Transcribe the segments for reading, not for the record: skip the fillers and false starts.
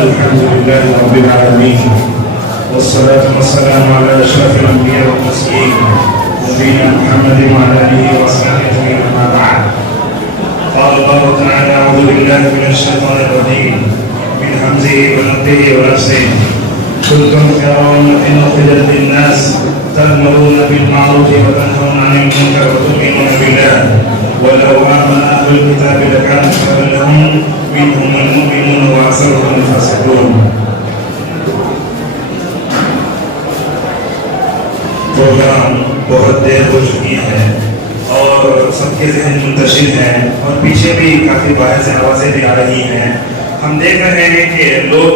الحمد لله رب العالمين والصلاة والسلام على أشرف الأنبياء والمرسلين نبينا محمد وعلى آله وصحبه أما بعد. قال الله تعالى: أعوذ بالله من الشيطان الرجيم من همزه ونفخه ونفسه. كنتم خير أمة أخرجت للناس تأمرون بالمعروف وتنهون عن المنكر وتؤمنون بالله ولو آمن أهل الكتاب لكان خيرا لهم منهم المؤمنون وأكثرهم الفاسقون. प्रोग्राम बहुत देर हो चुकी है और सबके जहन मुंतशिर हैं और पीछे भी काफ़ी बाहर से आवाज़ें भी आ रही हैं. हम देख रहे हैं कि लोग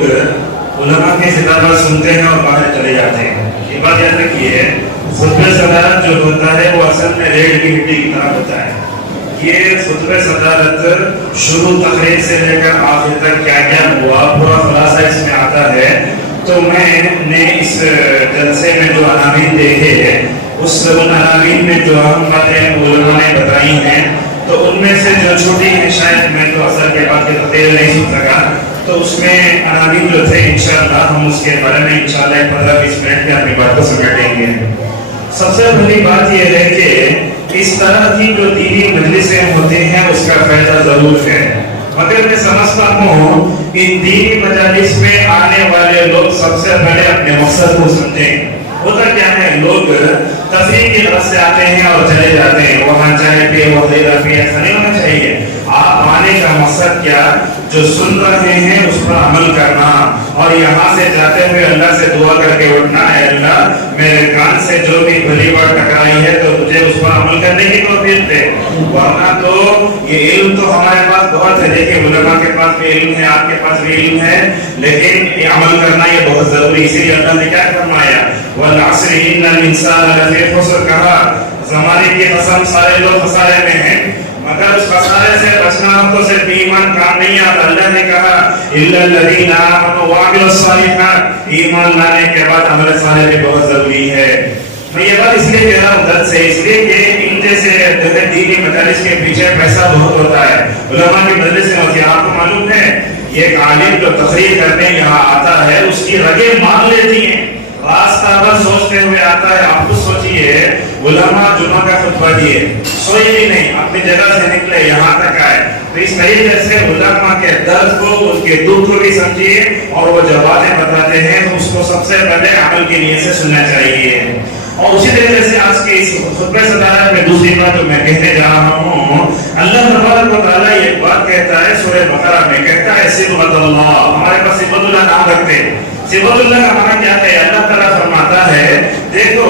उलमा के खिताबात सुनते हैं और बाहर चले जाते हैं. ये बात याद रखिए, खुतबे सदारत जो होता है वो असल में रेड की हड्डी की तरह होता है. ये खुतबे सदारत शुरू तकरीर से लेकर आखिर तक क्या क्या हुआ पूरा खुलासा इसमें आता है. तो मैंने इस जलसे में जो अनामीन देखे हैं उन अनामीन में जो अहम बातें उलमा ने बताई हैं तो उनमें से जो छोटी है शायद मैं तो असर के बाद के तकरीर नहीं सुन सका, तो उसमें अनामीन जो थे इंशाअल्लाह हम उसके बारे में इंशाअल्लाह 15-20 मिनट में अपनी बात को समेटेंगे. सबसे पहली बात यह है कि इस तरह की जो दीनी मजलिसें होती हैं उसका फायदा जरूर है, मगर मैं समझता हूँ इन दीनी मजालिस में आने वाले लोग सबसे पहले अपने मकसद को समझें. होता क्या है, लोग तफरीह की तरफ से आते हैं और चले जाते हैं. वहाँ चाय पिए वगैरह पिए, ऐसा नहीं होना चाहिए. आप आने का मकसद क्या, जो सुन रहे हैं उस पर अमल करना और यहाँ से जाते हुए अल्लाह से दुआ करके उठना है, अल्लाह मेरे कान से जो भी भली बात टकराई है तो मुझे उस पर अमल करने की तौफीक दे. वरना तो ये इल्म तो हमारे पास बहुत है. देखिए, उलमा के पास भी इल्म है, आपके पास भी इल्म है, लेकिन ये अमल करना ये बहुत जरूरी. इसीलिए अल्लाह ने क्या फरमाया, वल अस्र इन्नल इंसान लफी खुस्र. कहा ज़माने की कसम सारे लोग खसारे में हैं, मगर उस खसारे से बचना हो तो सिर्फ ईमान काम नहीं आता. अल्लाह ने कहा इल्लल लज़ीना आमनू व अमिलुस सालिहात. ईमान लाने के बाद अमल सालिह भी बहुत जरूरी है. मैं ये बात इसलिए कह रहा हूँ दर्द से, इसलिए कि इन जैसे दीनी मजालिस के पीछे पैसा बहुत होता है. उलमा की मजलिसें होती है, आपको मालूम है ये आलिम जो तकरीर करने यहाँ आता है उसकी रगें मान लेती हैं, रास्ता पर सोचते हुए आता है. आप खुद सोचिए, उलमा जुमा का खुतबा दिए, सोए भी नहीं, अपनी जगह से निकले यहाँ तक आए. तो इस तरीके से उलमा के दर्द को उनके दुख को भी समझिए और वो जो बातें बताते हैं तो उसको सबसे पहले अमल की नीयत से सुनना चाहिए. और उसी तरीके से आज के इस खुतबे सदारत में दूसरी बात जो मैं कहने जा रहा हूँ, अल्लाह तबारक व तआला एक बात कहता है सूरह बकरा में, कहता है सिफ़तुल्लाह. हमारे पास सिफ़तुल्लाह नाम रखते हैं. सिफ़तुल्लाह का माना क्या है, अल्लाह ताला फरमाता है देखो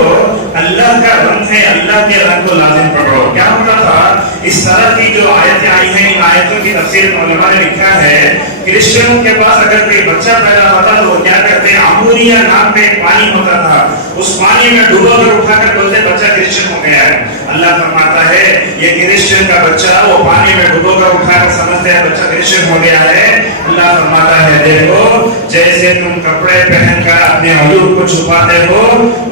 अल्लाह का रंग है, अल्लाह के रंग को लाजिम पकड़ो. क्या होता था, इस तरह की जो आयतें आई हैं इन आयतों की तफसीर में उलमा ने लिखा है क्रिश्चियनों के पास अगर कोई बच्चा पैदा होता तो वो क्या करते हैं, अमूरिया नाम पे पानी होता था, उस पानी में डूबा कर उठाकर बोलते बच्चा क्रिश्चियन हो गया है. अल्लाह फरमाता है ये क्रिश्चियन का बच्चा वो पानी में डूबो कर उठाकर समझते हैं बच्चा क्रिश्चियन हो गया है. अल्लाह फरमाता है देखो जैसे तुम कपड़े पहनकर अपने अयूब को छुपाते हो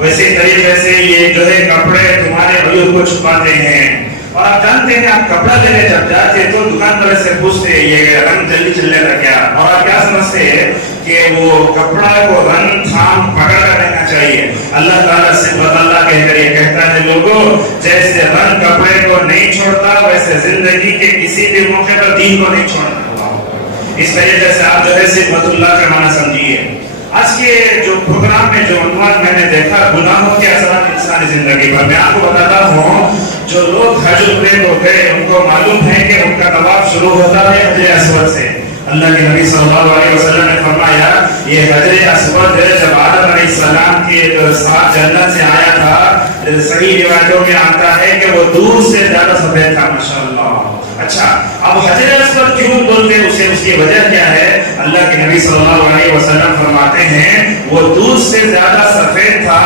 वैसे तरीके से ये जो है कपड़े तुम्हारे अयूब को छुपाते हैं. और आप जानते हैं आप कपड़ा लेने जब जाते तो दुकान वाले से पूछते ये रंग जल्दी चलने लगा क्या, और आप क्या समझते हैं कि वो कपड़ा को रंग थाम पकड़ कर रहना चाहिए. अल्लाह ताला से बदल्ला कहकर ये कहता है लोगों जैसे रंग कपड़े को नहीं छोड़ता वैसे जिंदगी के किसी भी मौके पर दीन को नहीं छोड़ना. इस तरीके से आप जो है सिफ़तुल्लाह का माना समझिए. आज के जो प्रोग्राम में जो उन्वान मैंने देखा गुनाहों के असरात इंसानी जिंदगी पर, मैं आपको बताता हूँ जो लोग हज उम्रे को गए उनको मालूम है कि उनका तवाफ शुरू होता है हजर अस्वद से. अल्लाह के नबी सल्लल्लाहु अलैहि वसल्लम ने फरमाया ये हजर अस्वद जब आदम अलैहिस्सलाम के साथ जन्नत से आया था, सही रिवायतों में आता है कि वो दूर से ज्यादा सफेद था माशाअल्लाह. अच्छा, अब हजर अस्वद क्यों बोलते हैं उसे, उसकी वजह क्या है? अल्लाह के नबी सल्लल्लाहु अलैहि वसल्लम फरमाते हैं वो दूर से ज्यादा सफेद था.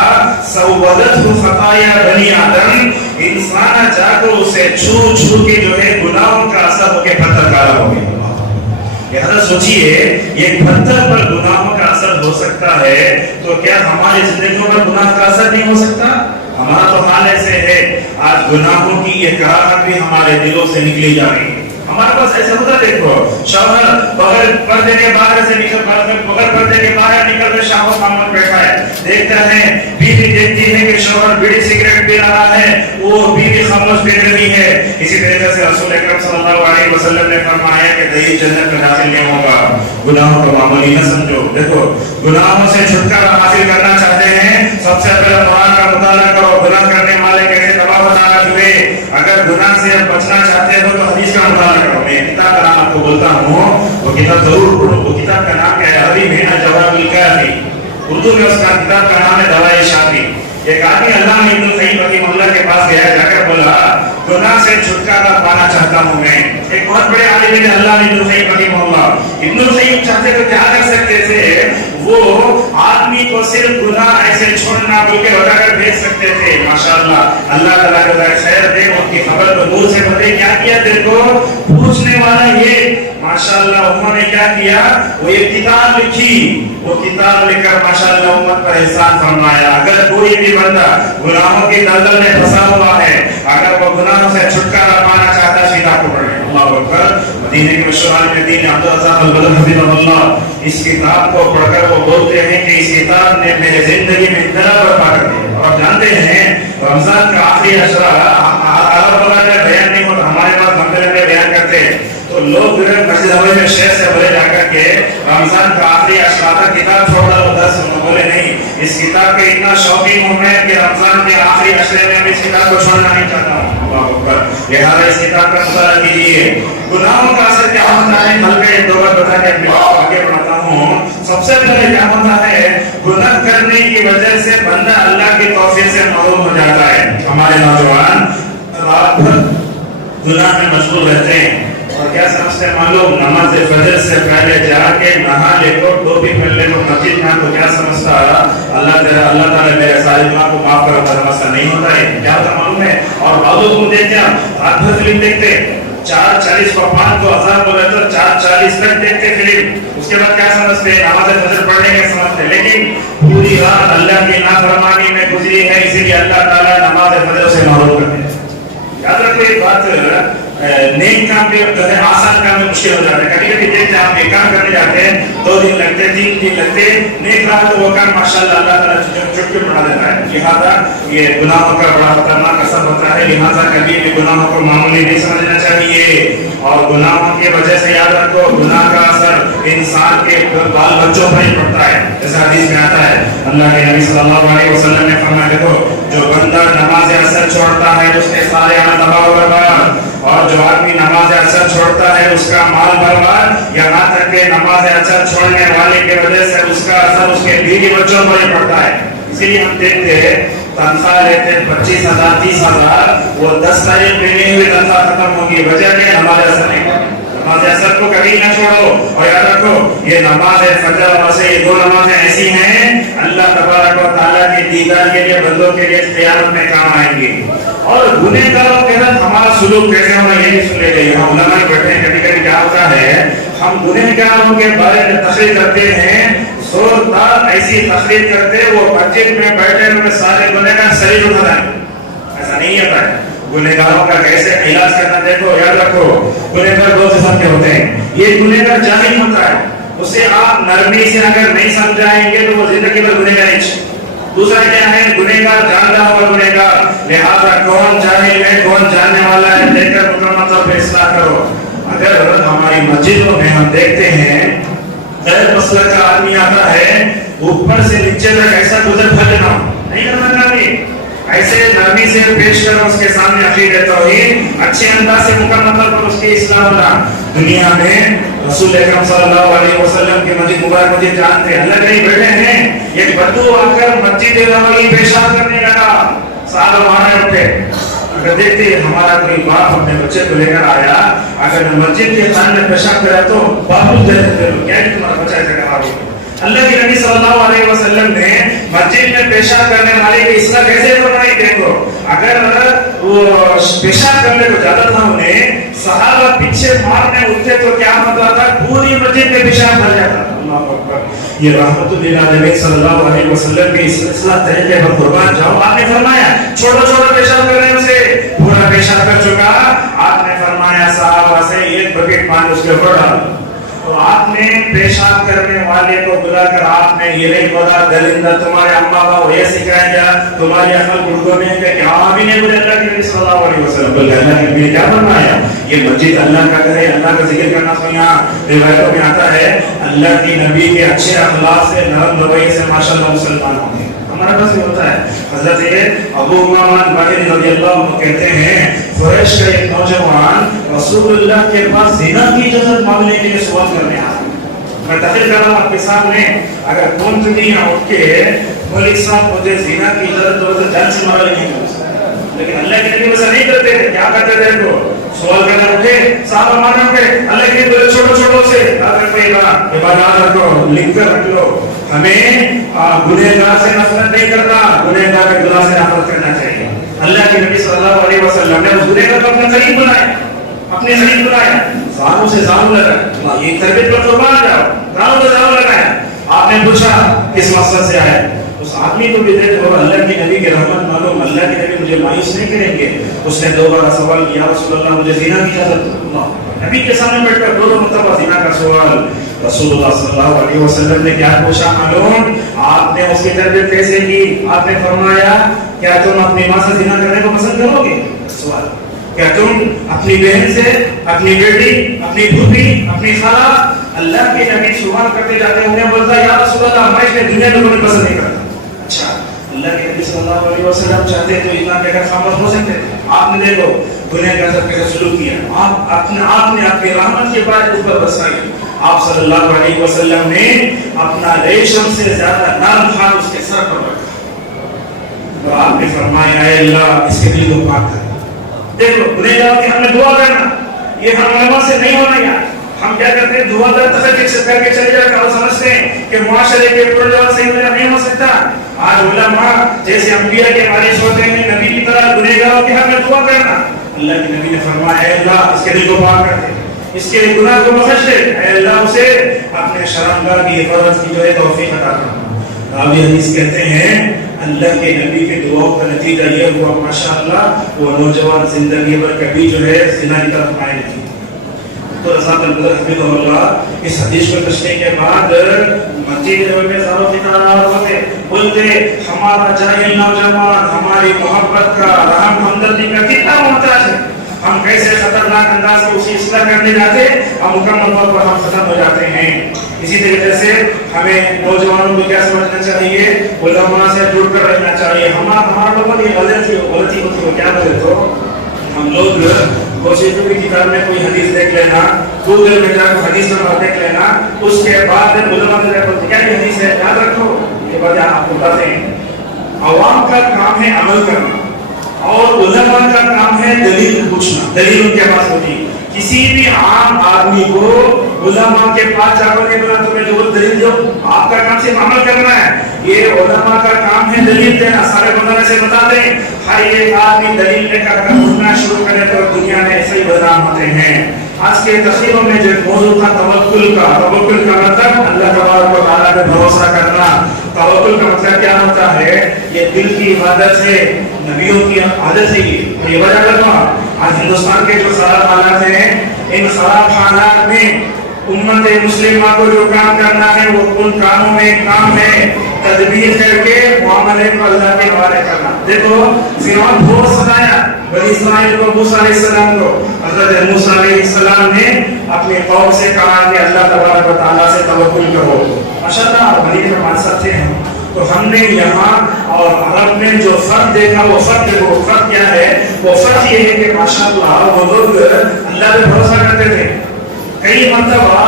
सवदतहु खताया बनी आदम, इंसान जाकर उसे छू छू के जो है गुनाहों का असर होकर पत्थर काला हो गया. यहाँ सोचिए एक पत्थर पर गुनाहों का असर हो सकता है तो क्या हमारी जिंदगी पर गुनाह का असर नहीं हो सकता? हमारा तो हाल ऐसे है आज गुनाहों की ये कराहत भी हमारे दिलों से निकली जा रही है. हमारे पास ऐसा होता देखो, शौहर बगैर पर्दे के बाहर से निकल बगैर पर्दे के बाहर निकल कर शाम को काम बैठा है, देखता है बीवी देखती है कि शौहर बीड़ी सिगरेट पी रहा है, वो बीवी खामोश बैठ रही है। इसी तरीके से रसूल अकरम सल्लल्लाहु अलैहि वसल्लम ने फरमाया कि दहेज जन्नत में दाखिल नहीं होगा। गुनाहों को मामूली न समझो। देखो, गुनाहों से छुटकारा हासिल करना चाहते हैं, सबसे पहले कुरान का मुताला करो। गुनाह करने वाले कहते दवा बताना जुए। अगर गुनाह से बचना चाहते हो तो हदीस का मुताला करो। मैं किताब का नाम आपको बोलता हूँ, वो किताब जरूर पढ़ो। वो किताब का नाम क्या है? अरबी में जवाबुल काफी, उर्दू में उसका किताब का नाम है दवाए शाफी। एक आदमी अल्लामा इब्नुल क़य्यिम रहमतुल्लाह के पास गया, जाकर बोला गुनाह से छुटकारा पाना चाहता हूँ मैं। एक बहुत बड़े आलिम ने अल्लामा इब्नुल क़य्यिम रहमतुल्लाह, इब्नुल क़य्यिम चाहते तो क्या कर सकते थे, वो आदमी को सिर्फ गुनाह ऐसे छोड़ना बोल के बताकर भेज सकते थे। माशाअल्लाह, अल्लाह ताला का खैर दे, उनकी खबर तो दूर से पते क्या किया। देखो, पूछने वाला ये माशाअल्लाह उन्होंने क्या किया, वो एक किताब लिखी। वो किताब लिखकर माशाअल्लाह उम्मत पर एहसान फरमाया। अगर कोई भी बंदा गुनाहों की दलदल में फंसा हुआ है, अगर वो गुनाहों से छुटकारा पाना चाहता है, सीधा को पढ़े। अल्लाह अकबर। मदीने के मशहूर दीन अब्दुल रज़्ज़ाक़ अल-बदर हफ़िज़हुल्लाह इस किताब को पढ़कर वो बोलते हैं कि इस किताब ने मेरी जिंदगी में इतना बर्पा कर दिया। और जानते हैं रमजान का आखिरी अशरा अलग-अलग में बयान नहीं होता, हमारे पास मंदिर में बयान करते हैं तो लोग मस्जिद नबवी में शेर से बोले जाकर के रमजान का आखिरी अशरा था, किताब छोड़ दो, दस बोले नहीं। इस किताब के इतना शौकीन हूं मैं कि रमजान के आखिरी अशरे में मैं इस किताब को छोड़ना नहीं चाहता हूँ। लिहाजा इस किताब का मुताला कीजिए। गुनाहों का असर क्या होता है, हल्का एक दो बार बता के अपनी बात आगे बढ़ाता हूँ। सबसे पहले क्या होता है, गुनाह करने की वजह से बंदा अल्लाह की तौफीक से महरूम हो जाता है। हमारे नौजवान रात भर गुनाह में मशगूल रहते हैं और क्या समझते हैं, मालूम नमाज फजर से पहले जाके नहा ले को टोपी पहन ले को मस्जिद में, तो क्या समझता अल्लाह ताला मेरे सारे गुनाह को माफ करो, समझता नहीं होता है। क्या होता मालूम है। और बालों को देखते हैं, रात भर फिल्म देखते 4:40 को 5 को अज़ान बोले तो 4:40 तक देखते फिल्म। उसके बाद क्या समझते हैं, नमाज फजर पढ़ने के समझते, लेकिन पूरी रात अल्लाह की नाफरमानी में गुजरी है, इसीलिए अल्लाह ताला नमाज फजर से महरूम करते हैं। याद रखो एक बात, नेक काम भी होता है, आसान काम में मुश्किल हो जाता है। कभी कभी देखते हैं आप एक काम करने जाते हैं, 2 दिन लगते हैं, 3 दिन लगते हैं, नेक रहा तो वो काम माशाअल्लाह अल्लाह ताला चुटकी बना देता है। लिहाजा ये गुनाहों का बड़ा खतरनाक असर होता है। लिहाजा कभी भी गुनाहों को मामूली नहीं समझना चाहिए। और गुनाहों की वजह से याद रखो, गुनाह का असर इंसान के बाल बच्चों पर ही पड़ता है। जैसा हदीस में आता है, अल्लाह के नबी सल्लल्लाहु अलैहि वसल्लम ने फरमाया, देखो जो बंदा नमाज असर छोड़ता है उसके सारे अमल तबाह बर्बाद, और जो आदमी नमाज असर छोड़ता है उसका माल बर्बाद। यहाँ तक के नमाज असर छोड़ने वाले की वजह से उसका असर उसके बीवी बच्चों पर ही पड़ता है। इसीलिए हम देखते हैं तनख्वाह लेते 25,000 30,000, वो 10 तारीख में नहीं हुई तनख्वाह खत्म होगी, वजह क्या, नमाज असर नहीं पढ़ी। नमाज असर को कभी ना छोड़ो। और याद रखो ये नमाज फजर और असर, ये 2 नमाजें ऐसी हैं अल्लाह तबारक व तआला के दीदार के लिए, बंदों के लिए क़यामत में काम आएंगी। और गुनहगारों के साथ हमारा सुलूक कैसे होना ये भी सुन लेते हैं। हम उलमा बैठे हैं, कभी कभी क्या होता है, हम गुनहगारों के बारे में तकरीर करते हैं, जोरदार ऐसी तकरीर करते वो मस्जिद में बैठे हुए सारे गुनहगार शरीर उठा रहे हैं। ऐसा नहीं होता है। गुनहगारों का कैसे इलाज करना, देखो याद रखो, गुनहगार 2 किस्म के होते हैं। ये गुनहगार जाहिल होता है, उसे आप नरमी से अगर नहीं समझाएंगे तो वो जिंदगी भर गुनहगार ही। दूसरा क्या है, गुनहगार जानता हुआ गुनहगार। लिहाजा कौन जाहिल है कौन जानने वाला है देखकर मुकम्मल तौर पर इस्लाह करो। अगर हमारी मस्जिदों में हम देखते हैं गैर मसलक का आदमी आता है, ऊपर से नीचे तक ऐसा गुजर फलना नहीं करना चाहिए। ऐसे नरमी से पेश करो उसके सामने अकीदत तौहीद, अच्छे अंदाज से मुकम्मल तौर पर उसकी इस्लाह होना। दुनिया में रसूल अकरम सल्लल्लाहु अलैहि वसल्लम की मस्जिद मुबारक मुझे जानते हैं, अल्लाह कहीं बैठे हैं, एक बद्दू आकर मस्जिद नबवी पेशाब करने लगा, साल वहां उठे। अगर देखते हमारा कोई बाप अपने बच्चे को लेकर आया, अगर मस्जिद के सामने पेशाब करे तो बाप दे देते, क्या तुम्हारा बच्चा ऐसा कर रहा है, اللہ کے نبی صلی اللہ علیہ وسلم نے مسجد میں پیشاب کرنے والے کی اصلاح کیسے فرمائی؟ دیکھو اگر وہ پیشاب کرنے کو جاتا تھا انہیں صحابہ پیچھے مارنے اٹھتے تو کیا ہوتا تھا؟ پوری مسجد میں پیشاب بھر جاتا تھا. اللہ اکبر. یہ رحمت للعالمین صلی اللہ علیہ وسلم کے اصلاح طریقے پر قربان جاؤ. آپ نے فرمایا چھوٹا چھوٹا پیشاب کرنے سے پورا پیشاب کر چکا. آپ نے فرمایا صحابہ سے ایک بکیٹ پانی اس کے اوپر ڈالو. تو آپ نے پیشاب کرنے والے کو بلا کر آپ نے یہ نہیں بولا دلندہ تمہارے اما باپ یہ سکھایا گیا تمہاری عقل گردوں میں کہ آپ بھی نہیں بولے. اللہ کے نبی صلی اللہ علیہ وسلم بلکہ اللہ کے نبی نے کیا فرمایا؟ یہ مسجد اللہ کا گھر ہے, اللہ کا ذکر کرنا. سنیا روایتوں میں آتا ہے اللہ کے نبی کے اچھے اخلاق سے نرم رویے سے ماشاءاللہ مسلمان ہوتے ہیں. ہمارا پاس بھی ہوتا ہے. حضرت ابو امامہ باہری رضی اللہ عنہ کہتے ہیں قریش کا ایک نوجوان رسول اللہ کے پاس زنا کی اجازت مانگنے کے لیے سوال کرنے آیا. میں تحقیق کر رہا ہوں آپ کے سامنے. اگر کون دنیا اٹھ کے ملک صاحب مجھے زنا کی اجازت دو تو جان سے مارا نہیں کر سکتا, لیکن اللہ کے نبی ویسا نہیں کرتے تھے. کیا کرتے تھے؟ کو سوال کرنا اٹھے صحابہ مارنے اٹھے اللہ کے نبی چھوٹوں چھوٹوں سے یاد رکھو یہ بات رکھو لکھ کر رکھ لو. ہمیں گنہگار سے نفرت نہیں کرنا, گنہگار کے گناہ سے نفرت کرنا چاہیے. اللہ کے نبی صلی اللہ علیہ وسلم نے اس گنہگار کو اپنا قریب بنایا, اپنے قریب بنایا. زانوں سے زانوں لگایا, یہ تربیت پر قربان جاؤ. زانوں سے زانوں لگایا. آپ نے پوچھا کس مقصد سے آئے؟ اس آدمی کو بھی دیکھو اللہ کے نبی کے رحمت معلوم, اللہ کے نبی مجھے مایوس نہیں کریں گے. اس نے دوبارہ سوال کیا رسول اللہ مجھے زنا کی اجازت دو. نبی کے سامنے بیٹھ کر دو مرتبہ زنا کا سوال. رسول اللہ صلی اللہ علیہ وسلم نے کیا پوچھا معلوم؟ آپ نے اس کی تربیت کیسے کی؟ آپ نے فرمایا کیا تم اپنی ماں سے زنا کرنے کو پسند کرو گے؟ سوال. کیا تم اپنی بہن سے, اپنی بیٹی, اپنی پھوپھی, اپنی خالہ؟ اللہ کے نبی سوال کرتے جاتے ہیں. انہیں بولتا یا رسول اللہ میں اس دنیا میں کوئی پسند نہیں کرتا. اچھا اللہ کے نبی صلی اللہ علیہ وسلم چاہتے تو اتنا کہہ کر خاموش ہو سکتے تھے. آپ نے دیکھو گنہگار سے کیسے سلوک کیا. آپ نے اپنی رحمت کے بعد اس پر برسائی. آپ صلی اللہ علیہ وسلم نے اپنا ریشم سے زیادہ نرم خال اس کے سر پر رکھا اور آپ نے فرمایا اے اللہ اس کے دل کو پاک کر. دیکھو گنہگار کی ہم نے دعا کرنا, یہ ہم علماء سے نہیں ہونا. یار ہم کیا کرتے ہیں دعا کر کے چلے جاتے ہیں اور سمجھتے ہیں کہ معاشرے کے پروجیکٹ صحیح طرح نہیں ہو سکتا. آج علماء جیسے انبیاء کے وارث ہوتے ہیں نبی کی طرح گنہگاروں کے حق میں دعا کرنا. اللہ کے نبی نے فرمایا اے اللہ اس کے دل کو پاک کر دے, اس کے گناہ کو بخش دے. اے اللہ اسے اپنے شرمگاہ کی حفاظت کی جو ہے توفیق عطا فرما. راوی حدیث کہتے ہیں اللہ کے نبی کے دعاؤں کا نتیجہ یہ ہوا ماشاءاللہ وہ نوجوان زندگی بھر کبھی جو ہے زنا کی طرف آئے نہیں. تو رضاق القدر حفظہ اللہ اس حدیث کو تشریح کے بعد مسجد میں ساروں کی طرح ہوتے بولتے ہمارا جاہل نوجوان ہماری محبت کا رحم ہمدردی کا کتنا محتاج ہے. ہم کیسے خطرناک انداز سے اسی اصلاح کرنے جاتے اور مکمل طور پر ہم ختم ہو جاتے ہیں. اسی طریقے سے ہمیں نوجوانوں کو کیا سمجھنا چاہیے؟ علماء سے جڑ کر رہنا چاہیے. ہمارے لوگوں کی غلطی ہوتی ہے کیا بولے تو ہم لوگ کوشش کی کتاب میں کوئی حدیث دیکھ لینا, گوگل میں جا کر حدیث نمبر دیکھ لینا, اس کے بعد علماء سے کیا یہ حدیث ہے یاد رکھو. یہ بات آپ کو بتاتے ہیں عوام کا کام ہے عمل کرنا اور علماء کا کام ہے دلیل پوچھنا. دلیل ان کے پاس ہوتی. کسی بھی عام آدمی کو علماء کے پاس جا کر نہیں بولا تمہیں جو دلیل دو, آپ کا کام صرف عمل کرنا ہے. یہ علماء کا کام ہے دلیل دینا. سارے بندے سے بتا دیں ہر ایک آدمی دلیل لے کر اٹھنا شروع کرے تو دنیا میں ایسے ہی بدنام ہوتے ہیں. آج کے تقریروں میں جو موضوع تھا توکل کا مطلب اللہ تبارک و تعالیٰ پہ بھروسہ کرنا. توکل کا مطلب کیا ہوتا ہے؟ یہ دل کی عبادت سے, نبیوں کی عادت سے. یہ وجہ کرنا آج ہندوستان کے جو خراب حالات ہیں ان خراب حالات میں امت مسلمہ کو جو کام کرنا ہے وہ ان کاموں میں کام ہے تدبیر کر کے معاملے کو اللہ کے حوالے کرنا. دیکھو فرعون بہت ستایا بنی اسرائیل کو, موسیٰ علیہ السلام کو. حضرت موسیٰ علیہ السلام نے اپنے قوم سے کہا کہ اللہ تبارک و تعالیٰ سے توکل کرو. ماشاءاللہ بڑی فرمان تھے ہم. تو ہم نے یہاں اور عرب میں جو فرق دیکھا وہ فرق دیکھو. وہ فرق کیا ہے؟ وہ فرق یہ ہے کہ ماشاءاللہ وہ لوگ اللہ پہ بھروسہ کرتے تھے. کئی مرتبہ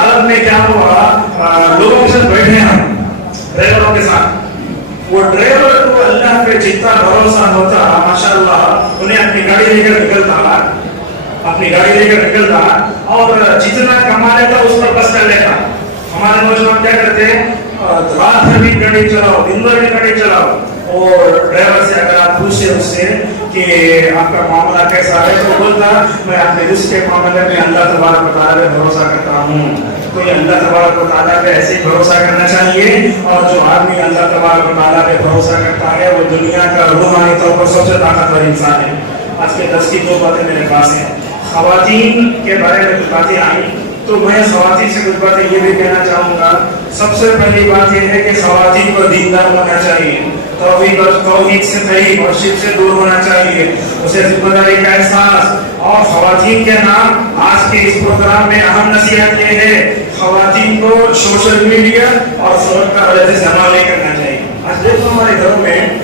عرب میں کیا ہوا, لوگوں کے ساتھ بیٹھے ہم ڈرائیوروں کے ساتھ, وہ ڈرائیور کو اللہ پہ جتنا بھروسہ ہوتا ماشاءاللہ انہیں اپنی گاڑی لے کر نکلتا اور جتنا کما لیتا اس پر بس کر لیتا. हमारे नौजवान क्या करते हैं, रात भर भी गाड़ी चलाओ, दिन भर भी गाड़ी चलाओ, और ड्राइवर से अगर आप पूछे उससे कि आपका मामला कैसा है, तो बोलता मैं अपने रिस्क के मामले में अल्लाह तबारक व तआला पे भरोसा करता हूँ। तो ये अल्लाह तबारक व तआला पे ऐसे ही भरोसा करना चाहिए, और जो आदमी अल्लाह तबारक व तआला पे भरोसा करता है वो दुनिया का रूहानी तौर पर सबसे ताकतवर इंसान है। आज के 10 की 2 बातें मेरे पास हैं। ख़वातीन के बारे में कुछ बातें आई, तो मैं ख़वातीन से कुछ बातें ये भी कहना चाहूँगा। सबसे पहली बात यह है कि ख़वातीन को दीनदार होना चाहिए, तौहीद से तरीक़ और शिर्क से दूर होना चाहिए, उसे जिम्मेदारी का एहसास। और ख़वातीन के नाम आज के इस प्रोग्राम में अहम नसीहत ये है, ख़वातीन को सोशल मीडिया और फ़ोन का गलत इस्तेमाल नहीं करना चाहिए। आज देखो हमारे घरों में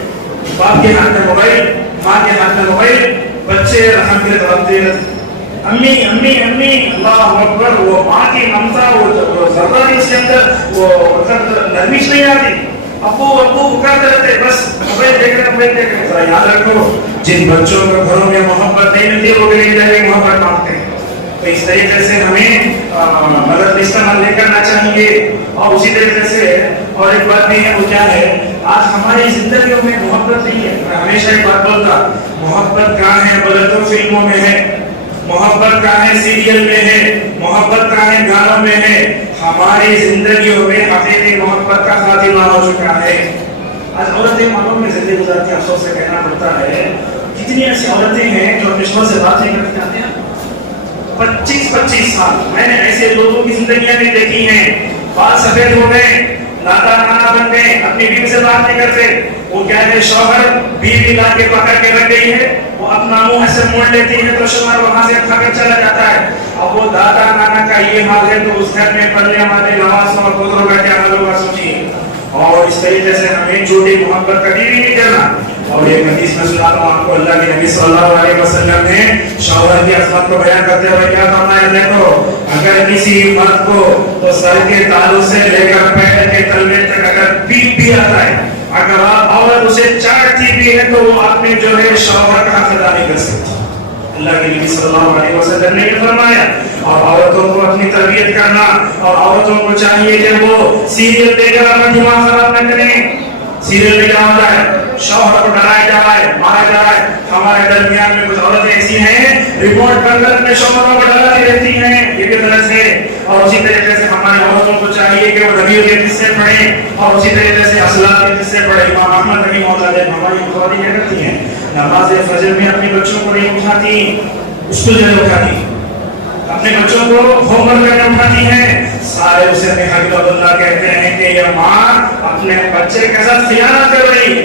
बाप के हाथ में मोबाइल, माँ के हाथ में मोबाइल, बच्चे रहम के दौड़ते अम्मी अम्मी अम्मी, अल्लाह अकबर। वो माँ की ममता, वो ज़र्रा उसके अंदर, वो नरमिश नहीं आती। अब्बू अब्बू पुकारते रहते, बस मोबाइल देख रहे, मोबाइल देख रहे। जरा याद रखो, जिन बच्चों के घरों में मोहब्बत नहीं मिलती वो भी नहीं जाएंगे मोहब्बत मांगते हैं। तो इस तरीके से हमें मदद इस्तेमाल नहीं करना चाहिए। और उसी तरीके से और एक बात भी है, वो क्या है, आज हमारी जिंदगियों में मोहब्बत नहीं है। मैं हमेशा एक बात बोलता, मोहब्बत कहाँ है, बोले तो फिल्मों में है, मोहब्बत कहाँ है, सीरियल में है, मोहब्बत कहाँ है, गानों में है। हमारी जिंदगियों में हकीकी मोहब्बत का खातिमा हो चुका है। आज औरतें मानों में जिंदगी गुजारती, अफसोस से कहना पड़ता है, कितनी ऐसी औरतें हैं जो रिश्तों से बात नहीं करती आते हैं। 25-25 साल मैंने ऐसे लोगों की जिंदगियां भी देखी हैं, बाल सफेद हो गए, नाता नाना बन गए, अपनी बीवी से बात नहीं करते। वो क्या है, शौहर बीवी ला के पकड़ के रख गई है, वो अपना मुंह ऐसे मोड़ लेती है तो शौहर वहां से खाकर चला जाता है। अब वो दादा नाना का ये हाल है, तो उस घर में पढ़ने वाले नवाज और पुत्रों का क्या हाल होगा सोचिए। और इस तरीके से हमें झूठी मोहब्बत कभी भी नहीं करना। और ये हदीस में सुनाता हूँ आपको, अल्लाह के नबी सल्लल्लाहु अलैहि वसल्लम ने शौहर की अज़मत को बयान करते हुए क्या फरमाया, देखो अगर किसी मर्द को तो सर के तालू से लेकर पैर के तलवे तक अगर पीट भी आता है, अगर औरत उसे चाटती भी है, तो वो आदमी जो है शौहर का हक अदा नहीं कर सकती। अल्लाह के नबी सल्लल्लाहु अलैहि वसल्लम ने ये फरमाया। और औरतों को अपनी तरबियत करना, और औरतों को चाहिए कि वो सीरियल देखकर अपना दिमाग खराब न करें। सीरियल में क्या होता है, शौहर को डराया जा रहा है, मारा जा रहा है। हमारे दरमियान में कुछ औरतें ऐसी हैं, रिमोट बंद में शौहरों को डराती रहती हैं, ये भी गलत है। और उसी तरीके से हमारी औरतों को चाहिए कि वो नबी के किस्से पढ़ें, और उसी तरीके से असलाफ के किस्से पढ़ें। इमाम अहमद रहमतुल्लाह अलैह हमारी बुखारी क्या करती हैं, नमाज फजर में अपने बच्चों को नहीं उठाती, स्कूल में उठाती, अपने बच्चों को होमवर्क करने उठाती हैं। सारे उसे हबीबुल्लाह कहते हैं कि ये माँ अपने बच्चे के साथ खियानत कर रही है।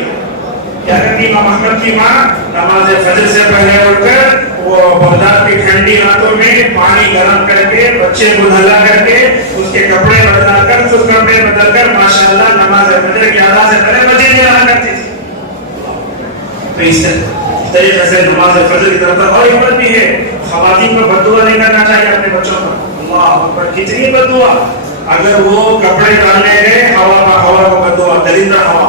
क्या करती इमाम अहमद की माँ, नमाज फजर से पहले उठकर वो बगदाद की ठंडी रातों में पानी गर्म करके बच्चे को नहला करके उसके कपड़े बदलकर, खुद कपड़े बदलकर माशाअल्लाह नमाज फजर की अदा से पहले बच्चे नहीं रहा करती थी। तो इस तरीके से नमाज फजर की तरफ और हिम्मत भी है। ख़वातीन को बद्दुआ नहीं करना चाहिए अपने बच्चों को। अल्लाह अकबर, कितनी बद्दुआ, अगर वो कपड़े डालने गए हवा को बद्दुआ, दरिंदा हवा,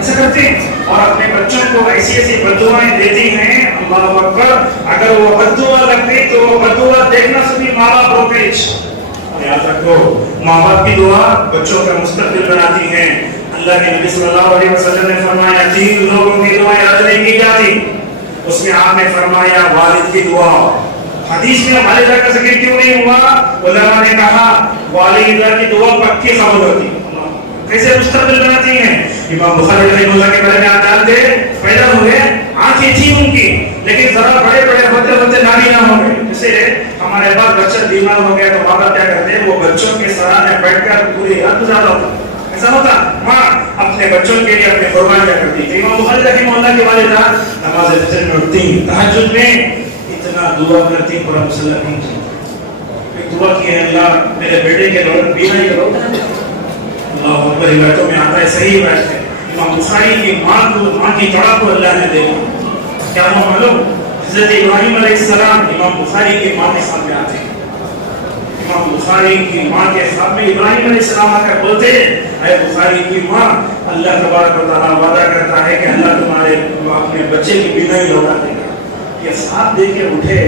ऐसा करते हैं। और अपने बच्चों को ऐसी ऐसी बद्दुआएं देती हैं, अल्लाह अकबर। अगर वो बद्दुआ लग गई तो वो बद्दुआ देखना सभी माँ बाप रोके। याद रखो, माँ बाप की दुआ बच्चों का मुस्तकबिल बनाती है। अल्लाह के नबी सल्लल्लाहु अलैहि वसल्लम ने फरमाया, 3 लोगों की दुआएं रद्द नहीं की जाती। उसमें आपने फरमाया वालिद की दुआ। हदीस में वालिदा का जिक्र क्यों नहीं हुआ? उलमा ने कहा वालिदा की दुआ पक्की कबूल होती है। कैसे मुस्तकबिल बनाती हैं? इमाम बुखारी रहमतुल्लाह के बारे में आप जानते, पैदा हुए, आंखें थी उनकी, लेकिन जरा बड़े बड़े होते होते नाबीना हो गए। जैसे हमारे पास बच्चा बीमार हो गया तो माँ बाप क्या करते हैं, वो बच्चों के सराह में बैठकर पूरी रात गुजार होता। ऐसा होता, माँ अपने बच्चों के लिए अपने कुर्बानियां करती थी। इमाम बुखारी रहमतुल्लाह के वालिदा नमाज फजर में उठती, तहज्जुद में इतना दुआ करती, पूरा मुसल्ला नहीं दुआ की, अल्लाह मेरे बेटे के लौट बीमारी करो। अल्लाह अकबर, रिवायतों में आता है, सही बात है। इमाम बुखारी की माँ की तड़प को अल्लाह ने देखा। क्या हुआ मालूम? हज़रत इब्राहिम अलैहिस्सलाम इमाम बुखारी की माँ के सामने आते हैं। इमाम बुखारी की माँ के सामने इब्राहिम अलैहिस्सलाम आकर बोलते हैं, ऐ बुखारी की माँ, अल्लाह तबारक व तआला वादा करता है कि अल्लाह तुम्हारे अपने बच्चे की बीमारी लौटा देगा। ये साथ दे के उठे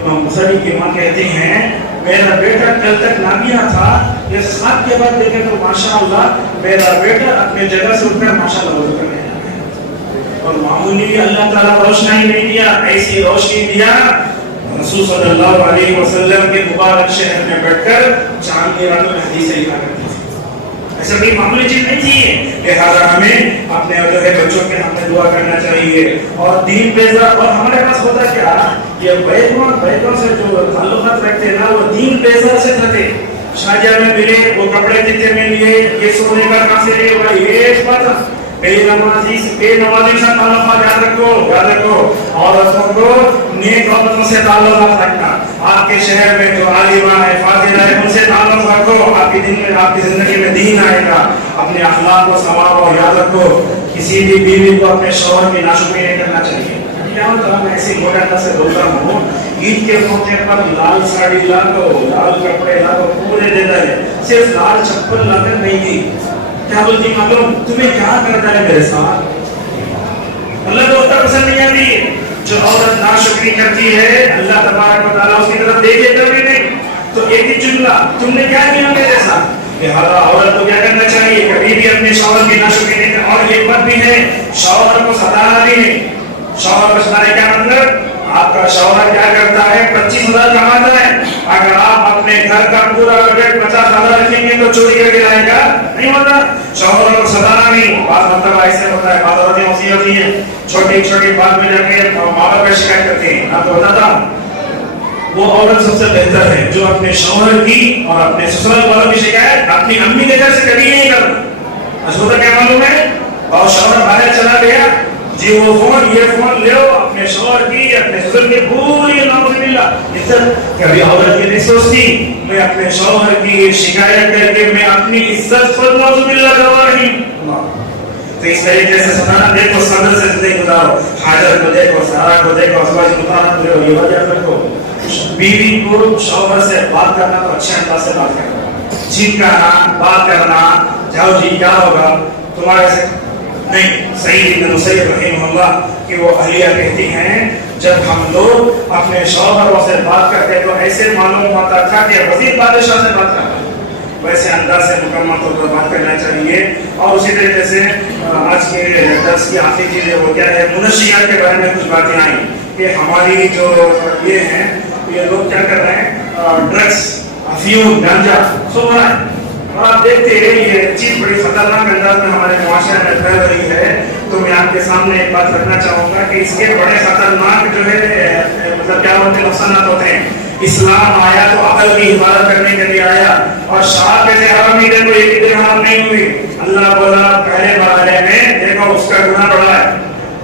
इमाम बुखारी की माँ कहती हैं मेरा बेटा कल तक नाबिना था, ये साथ के बाद देखे तो माशाअल्लाह मेरा बेटा अपने जगह से उठकर माशाअल्लाह वज़ू करने लगा। और मामूली अल्लाह ताला रोशनी नहीं दिया, ऐसी रोशनी दिया रसूल सल्लल्लाहु अलैहि वसल्लम के मुबारक शहर में बैठकर चांद की रातों में हदीसें लिखा करते थे। ऐसा कोई मामूली चीज नहीं थी। लिहाजा हमें अपने जो है बच्चों के हमें दुआ करना चाहिए और दीन बेजा। और हमारे पास होता क्या, ये बैतों से जो ताल्लुकात रखते ना वो दीन बेजा से थे। शादिया में मिले, वो कपड़े कितने में लिए, ये सोने का कहाँ से लिए, भाई ये बात बेनमाजी से ताल्लुकात याद रखो। औरतों को नेक औरतों से ताल्लुकात रखना। आपके शहर में जो आलिमा है, फाजिला है, उनसे ताल्लुक रखो। आपकी जिंदगी में दीन आएगा। अपने अखलाक को संवारो, याद रखो किसी भी बीवी को अपने शौहर की नाशुक्री नहीं करना चाहिए। मैं ऐसी मोटा से बोलता हूँ, ईद के मौके पर लाल साड़ी ला दो, लाल कपड़े ला दो, पूरे देता है, सिर्फ लाल चप्पल लाकर नहीं दी। क्या बोलती मालूम, तुम्हें क्या करता है मेरे साथ? अल्लाह को उतना पसंद नहीं आती। जो औरत नाशुक्री करती है अल्लाह तबारक व तआला उसकी तरफ देखे कभी नहीं। तो एक ही जुमला, तुमने क्या किया मेरे साथ? लिहाजा औरत को क्या करना चाहिए, कभी भी अपने शौहर की नाशुक्री नहीं करना। और एक बात भी है, शौहर को सताना भी नहीं। शौहर को सताने क्या मतलब, आपका शौहर क्या करता है, 25,000 कमाता है, अगर आप अपने घर का पूरा बजट 50,000 रखेंगे तो चोरी करके लाएगा? नहीं होता। शौहर को सताना नहीं। बात मतलब ऐसे होता है, बात होती है छोटी छोटी बात में जाके माँ बाप का शिकायत करते हैं। आपको बताता हूँ, वो औरत सबसे बेहतर है जो अपने शौहर की और अपने ससुराल वालों की शिकायत अपनी अम्मी के घर से कभी नहीं करता। असुदा क्या मालूम है, और शौहर बाहर चला गया जी, वो फोन ये फोन ले अपने शौहर की, अपने ससुर की पूरी नाउज़ुबिल्लाह इज्जत कभी औरत की नहीं सोचती। मैं अपने शौहर की शिकायत करके मैं अपनी इज्जत पर नाउज़ुबिल्लाह करवा रही हूँ। तो इस तरीके से सताना देखो, सब्र से जिंदगी गुजारो। हाजर को देखो, सारा को देखो, अज़वाज मुताहरा को देखो, ये वजह रखो। बीवी को शौहर से बात करना तो अच्छे अंदाज से बात करना, चिल्लाना, बात करना, जाओ जी क्या होगा तुम्हारे से नहीं। सईद इब्न मुसय्यब रहमहुल्लाह कि वो अहलिया कहती हैं, जब हम लोग अपने शौहरों से बात करते तो ऐसे मालूम होता था कि वज़ीर बादशाह से बात करता। वैसे अंदाज से मुकम्मल तौर पर बात करना चाहिए। और उसी तरीके से आज के दर्स की आखिरी चीज़ वो क्या है, मुनशियात के बारे में कुछ बातें आई कि हमारी जो ये हैं, ये लोग क्या कर रहे हैं, ड्रग्स, अफीम, गांजा सो रहा है। और आप देखते हैं ये चीज बड़ी खतरनाक अंदाज में हमारे मुआशरे में फैल रही है। तो मैं आपके सामने एक बात रखना चाहूँगा कि इसके बड़े खतरनाक जो है मतलब क्या होते हैं, नुकसान होते हैं। इस्लाम आया तो अकल की हिफाजत करने के लिए आया, और शराब कैसे हराम नहीं देखो, एक ही दिन हराम नहीं हुई। अल्लाह बोला पहले मरहले में देखो उसका गुनाह बढ़ा है,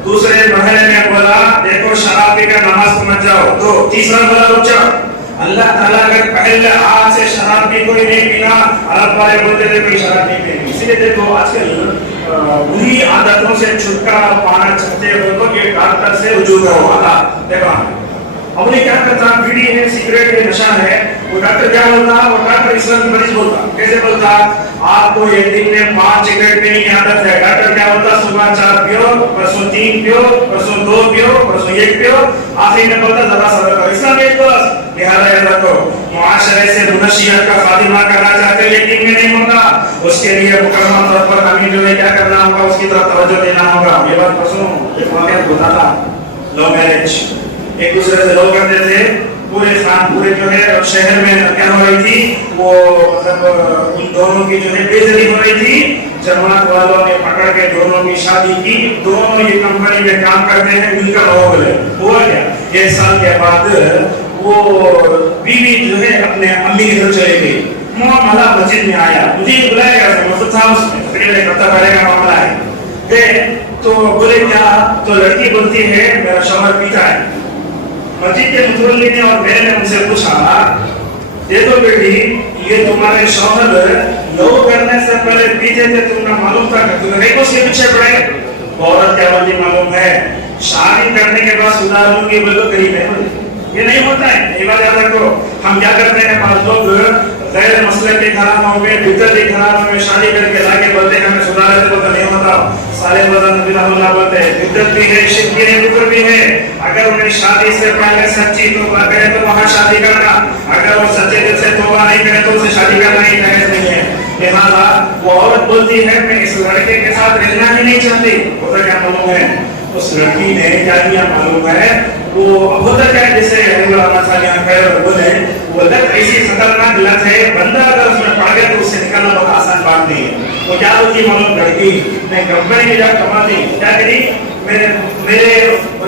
दूसरे मरहले में बोला देखो शराब पीकर नमाज को मत जाओ, तो तीसरा बोला रुक जाओ। अल्लाह ताला अगर पहले आज से शराब भी कोई नहीं पीना, अरब वाले बोलते थे कोई शराब नहीं पीनी। इसलिए देखो आजकल बुरी आदतों से छुटकारा पाना चाहते हो तो ये डॉक्टर से रुजू करो। देखो अब ये क्या करता, बीड़ी है, सिगरेट है, नशा है, वो डॉक्टर क्या बोलता, वो डॉक्टर इस्लाम की मरीज बोलता। कैसे बोलता, आपको एक दिन में 5 सिगरेट पीने की आदत है, डॉक्टर क्या बोलता, सुबह 4 पियो, परसों 3 पियो, परसों 2 पियो, परसों 1 पियो, आखिर में बोलता जरा सब्र करो। इस्लाम एक बस। लिहाजा याद रखो, मुआशरे से मुनशियात का खातिमा करना चाहते लेकिन में नहीं होगा, उसके लिए मुकम्मल तौर पर हमें जो है क्या करना होगा, उसकी तरफ तवज्जो देना होगा। ये बात पर सुनो, एक वाक़या होता था, लव मैरिज, एक दूसरे से लव करते थे, पूरे जो है शहर में क्या हो रही थी, वो मतलब उन दोनों की जो है बेइज्जती हो रही थी। जमात वालों ने पकड़ के दोनों की शादी की, दोनों ये कंपनी में काम करते हैं, मिलकर हो गए। हुआ क्या, 1 साल के बाद वो बीवी जो है अपने अम्मी की तरफ चली गई। मामला मस्जिद में आया, मुझे बुलाया गया, मस्जिद था उसमें, तकरीबन हफ्ता पहले का मामला है। गए तो बोले क्या, तो लड़की बोलती है मेरा शौहर पीता है। मस्जिद के मुतवल्ली ने और मैंने उनसे पूछा, देखो बेटी ये तुम्हारे शौहर लो करने से पहले पीते थे, तुमने मालूम था कि तुम्हें नहीं उसके पीछे पड़े। औरत क्या बोलती मालूम है, शादी करने के बाद सुधार लूंगी बोलो करीब है, ये नहीं होता है। ये बात याद रखो, हम क्या करते हैं, पांच लोग غیر مسلک کے گھرانوں میں بدعت کے گھرانوں میں شادی کر کے لا کے بولتے ہیں ہمیں سدھارے تو نہیں ہوتا. سارے بدن نبی رحمۃ اللہ بولتے ہیں بدعت بھی ہے, شرک بھی ہے, کفر بھی ہے. اگر انہیں شادی سے پہلے سچی توبہ کرے تو وہاں شادی کرنا, اگر وہ سچے دل سے توبہ نہیں کرے تو اسے شادی کرنا ہی جائز نہیں ہے. لہٰذا وہ عورت بولتی ہے میں اس لڑکے کے ساتھ رہنا ہی نہیں چاہتی. ہوتا کیا معلوم ہے, اس لڑکی نے کیا کیا معلوم ہے, وہ ہوتا کیا جیسے بولے وہ لت ایسی خطرناک لت ہے, بندہ اگر اس میں پڑ گیا تو اس سے نکلنا بہت آسان بات نہیں ہے. وہ کیا ہوتی معلوم, لڑکی میں کمپنی میں جا کماتی, کیا کری, میرے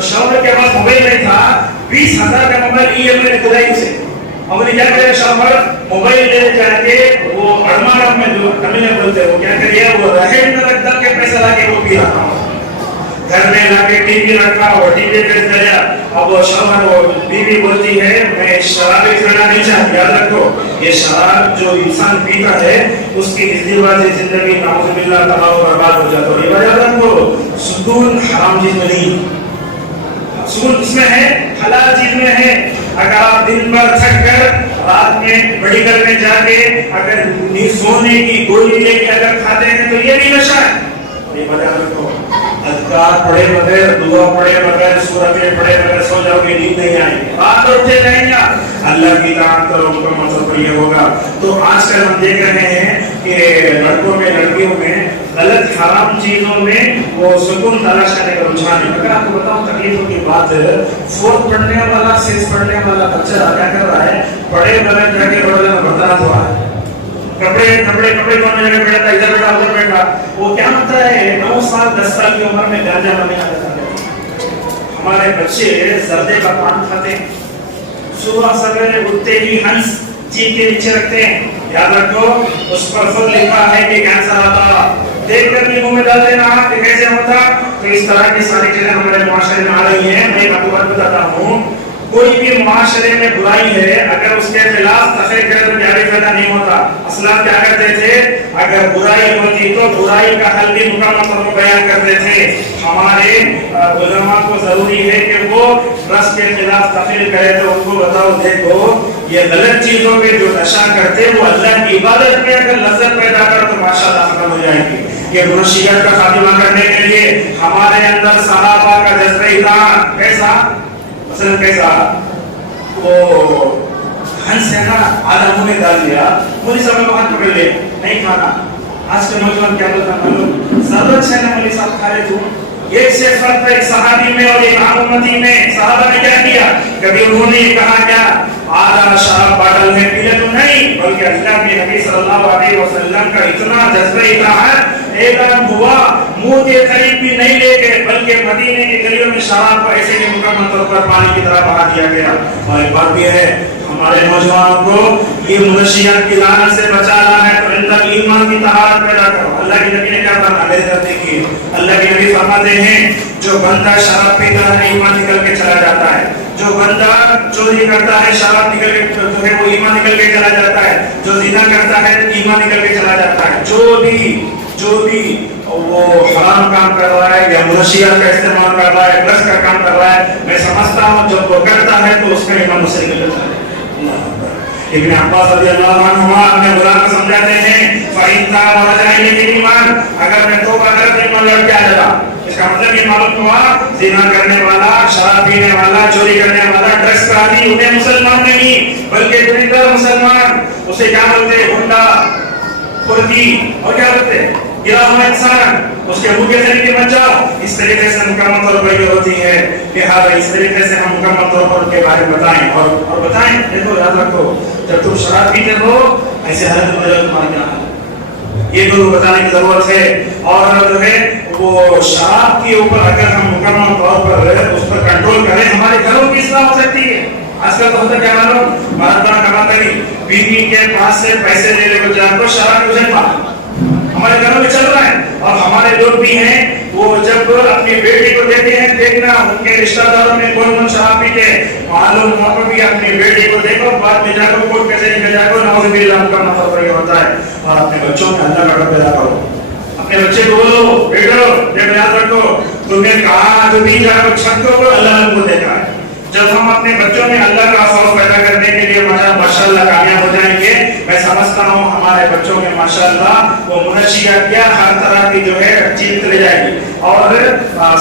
شوہر کے پاس موبائل نہیں تھا, 20,000 کا موبائل ای ایم آئی کھلائی اسے. ہم نے کیا کرے, شوہر موبائل لے جا کے وہ ارمان میں جو کمینے بولتے ہیں وہ کیا کریے, وہ رہے میں رکھ ڈال کے پیسہ لا کے وہ پی رہا ہوں. گھر میں لا کے ٹی وی رکھا, وہ ٹی وی بیچ دیا. اب وہ شوہر وہ بیوی بولتی ہے میں شراب پینا نہیں چاہتی. یاد رکھو یہ شراب جو انسان پیتا ہے اس کی ازدواجی زندگی نعوذ باللہ تباہ و برباد ہو جاتا ہے. یاد رکھو سکون حرام چیز میں نہیں, سکون اس میں ہے, حلال چیز میں ہے. اگر آپ دن بھر تھک کر رات میں میڈیکل میں جا کے اگر سونے کی گولی لے کے اگر کھاتے ہیں تو یہ بھی نشہ ہے. یہ وجہ رکھو, اذکار پڑھے بغیر, دعا پڑھے بغیر, سورتیں پڑھے بغیر سو جاؤ گے, نیند نہیں آئے گی, رات اٹھے جائیں گا, اللہ کی اطاعت کرو, ان کا مطلب یہ ہوگا. تو آج کل ہم دیکھ رہے ہیں کہ لڑکوں میں لڑکیوں میں غلط حرام چیزوں میں وہ سکون تلاش کرنے کا رجحان ہے. اگر آپ کو بتاؤں تکلیفوں کی بات, 4th پڑھنے والا 6th پڑھنے والا بچہ کیا کر رہا ہے, پڑھے بغیر جا کے روزانہ برتن دھو رہا ہے. کپڑے کپڑے کپڑے کون جگہ بیٹھا تھا, ادھر بیٹھا ادھر بیٹھا. وہ کیا ہوتا ہے 9 سال 10 سال کی عمر میں گانجا بننے لگتا ہے. ہمارے بچے زردے کا پان کھاتے ہیں, صبح سویرے اٹھتے ہی ہنس جیب کے نیچے رکھتے ہیں. یاد رکھو اس پر خود لکھا ہے کہ کینسر آتا, دیکھ کر بھی منہ میں ڈال دینا کہ کیسے ہوتا. تو اس طرح کی ساری چیزیں ہمارے معاشرے میں آ رہی ہیں. میں ایک آپ کو بات بتاتا ہوں, کوئی بھی معاشرے میں برائی ہے اگر اس کے خلاف تقریر کرے تو پیارے پیدا نہیں ہوتا. اسلام کیا کرتے تھے, اگر برائی ہوتی تو برائی کا حل بھی مکمل طور پر بیان کرتے تھے. ہمارے علماء کو ضروری ہے کہ وہ رس کے خلاف تقریر کرے تو ان کو بتاؤ دیکھو یہ غلط چیزوں پہ جو نشہ کرتے وہ اللہ کی عبادت میں اگر لذت پیدا کر تو ماشاءاللہ ختم ہو جائے گی. یہ منشیات کا خاتمہ کرنے کے لیے ہمارے اندر صحابہ کا جذبہ تھا. کیسا مثلا کیسا, وہ ہنس ہے نا, آدھا منہ میں ڈال دیا, مولوی صاحب کو ہاتھ پکڑ لے, نہیں کھانا. آج کے نوجوان کیا بولتا معلوم, ضرورت ہے نا مولوی صاحب کھا لے تو. ایک سے فرق ہے ایک صحابی میں اور ایک عام امتی میں. صحابہ نے کیا کیا, کبھی انہوں نے یہ کہا کیا آدھا شراب باٹل میں پی لے تو نہیں, بلکہ اللہ کے نبی صلی اللہ علیہ وسلم کا اتنا جذبہ اطاعت اعلان ہوا, منہ کے قریب بھی نہیں لے گئے بلکہ مدینے کی گلیوں میں شراب کو ایسے کہ مکمل طور پر پانی کی طرح بہا دیا گیا. اور ایک بات یہ ہے ہمارے نوجوانوں کو یہ منشیات کی لعنت سے بچانا ہے تو ان تک ایمان کی طہارت پیدا کرو. اللہ کے نبی نے کیا فرمایا, دیکھیے اللہ کے نبی فرماتے ہیں جو بندہ شراب پیتا ہے ایمان نکل کے چلا جاتا ہے, جو بندہ چوری کرتا ہے شراب نکل کے جو ہے وہ ایمان نکل کے چلا جاتا ہے, جو زنا کرتا ہے ایمان نکل کے چلا جاتا ہے. جو بھی وہ حرام کام کر رہا ہے یا منشیات کا استعمال کر رہا ہے, ڈرگس کا کام کر رہا ہے, میں سمجھتا ہوں جب وہ کرتا ہے تو اس کا ایمان اس سے نکل جاتا ہے. ابن عباس رضی اللہ عنہما اپنے غلام کو سمجھاتے ہیں فَإِن تَابَ وَرَجَعَ إِلَيْهِ الْإِيمَانُ, اگر میں توبہ کرتا تو ایمان لوٹ کے آ جاتا. اس کا مطلب یہ معلوم ہوا زنا کرنے والا, شراب پینے والا, چوری کرنے والا, ڈرگس کا عادی انہیں مسلمان نہیں بلکہ بہتر مسلمان, اسے کیا بولتے ہیں, گنڈا, پردی, اور کیا بولتے ہیں گرا ہوا انسان, اس کے منہ کے ذریعے بچ جاؤ. اس طریقے سے مکمل طور پر یہ ہوتی ہے کہ ہاں اس طریقے سے ہم مکمل طور پر ان کے بارے میں بتائیں اور بتائیں. دیکھو یاد رکھو جب تم شراب پیتے ہو ایسے حالت میں تمہارا کیا ہے یہ تو بتانے کی ضرورت ہے. اور جو ہے وہ شراب کے اوپر اگر ہم مکمل طور پر اس پر کنٹرول کریں ہمارے گھروں کی اصلاح ہو سکتی ہے. آج کل تو ہوتا کیا معلوم, مرد کماتا نہیں, بیوی کے پاس سے پیسے لے لے کر جا کر شراب کی جنما ہمارے گھروں میں چل رہا ہے. اور ہمارے لوگ بھی ہیں وہ جب اپنی بیٹی کو دیتے ہیں, دیکھنا ان کے رشتہ داروں میں کون شراب پیتے معلوم وہاں پر بھی اپنی بیٹی کو دیکھو, بعد میں جا کر کوٹ کیسے نکل جا کر نعوذ باللہ کا مطلب یہ ہوتا ہے. اور اپنے بچوں میں اللہ کا ڈر پیدا کرو, اپنے بچے کو بولو بیٹو جب یاد رکھو تمہیں کہا جو بھی جا کر چھت کو اللہ نے کو دیکھا ہے. جب ہم اپنے بچوں میں اللہ کا خوف پیدا کرنے کے لیے ماشاءاللہ کامیاب ہو جائیں گے, میں سمجھ हमारे बच्चों में माशाअल्लाह वो मुनशियात क्या हर तरह की जो है चीज चली जाएगी। और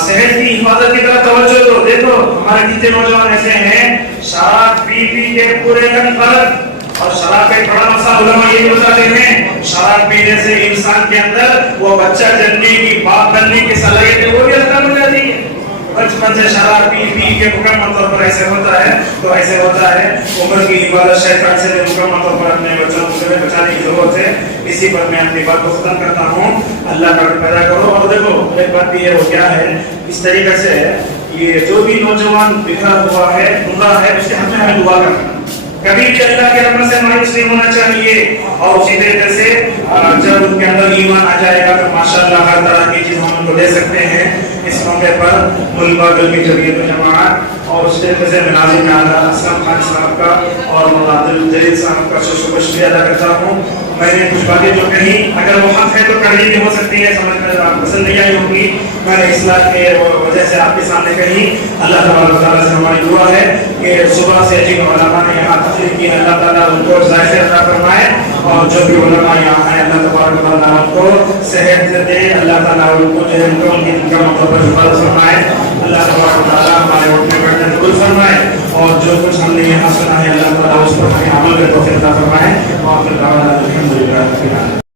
सेहत की हिफाजत की तरफ तवज्जो दो। देखो हमारे कितने नौजवान ऐसे हैं शराब पी पी के पूरे दिन गलत, और शराब का एक बड़ा मसला उलमा ये भी बताते हैं शराब पीने से इंसान के अंदर वो बच्चा जनने की बाप बनने की सलाहियत है वो भी खत्म हो जाती है। बचपन से शराब पी पी के मुकम्मल तौर पर ऐसे होता है, तो ऐसे होता है उम्र की इबादत शैतान से मुकम्मल तौर पर अपने बच्चों को बचाने की जरूरत है। इसी पर मैं अपनी बात को खत्म करता हूँ। अल्लाह का पैदा करो। और देखो एक बात भी है वो क्या है, इस तरीके से ये जो भी नौजवान बिखरा हुआ है गुमराह है उसके हक में हमें दुआ करना, कभी भी अल्लाह के रहमत से मायूस नहीं होना चाहिए। और उसी तरीके से जब उनके अंदर ईमान आ जाएगा तो माशाअल्लाह हर तरह की चीज हम उनको दे सकते हैं। इस मौके पर मुल्बा दल की जमीयत जमात और उस तरीके से नाज़िम आला असलम खान साहब का और मौलाना अब्दुल जलील साहब का शुक्रिया अदा करता हूँ। मैंने कुछ बातें जो कही अगर वो हक है तो कड़ी भी हो सकती है, समझ में आप पसंद नहीं आई होगी, मैंने इस्लाह के वजह से आपके सामने कही। अल्लाह तबारक व तआला से हमारी दुआ है कि सुबह से जिन उलमा ने यहाँ तकरीर की अल्लाह ताला उनको ज़ाहिर अता फरमाए, और जो भी उलमा यहाँ हैं अल्लाह तबारक व तआला उनको सेहत दे, अल्लाह ताला उनको जो है उनका मतलब हिफाजत फरमाए, अल्लाह तबारक व तआला हमारे उठने बैठने कबूल फरमाए, और जो कुछ हमने यहाँ सुना है अल्लाह ताला उस पर हमें अमल करके तौफीक अता फरमाए। और फिर